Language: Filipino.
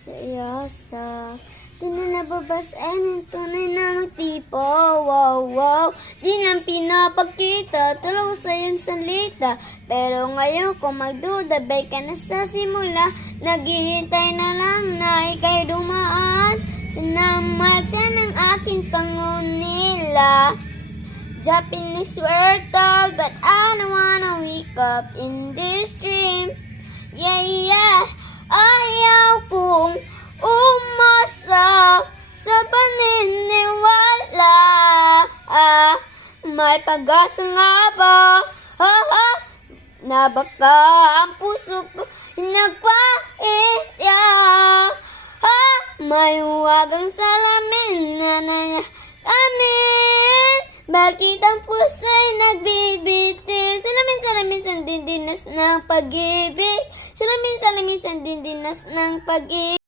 seryosa. Di na nababasahin ang tunay na magtipo. Wow, wow. Di nang pinapakita, tulaw sa iyong salita. Pero ngayon kung magduda, bay ka na sa simula. Naghihintay na lang na ika'y dumaan. Sinamag siya ng aking pangunila. Japanese were told, but I don't wanna wake up in this dream. Yeah, yeah. Ayaw kong umasa sa paniniwala. May pag-asa nga ba? Na baka ang puso ko nagpaitya. May huwagang salamin na amin. Bakit ang puso'y nagbibitir? Salamin sa dindinas ng pag-ibig. Salamin sa dindinas ng pag-ibig.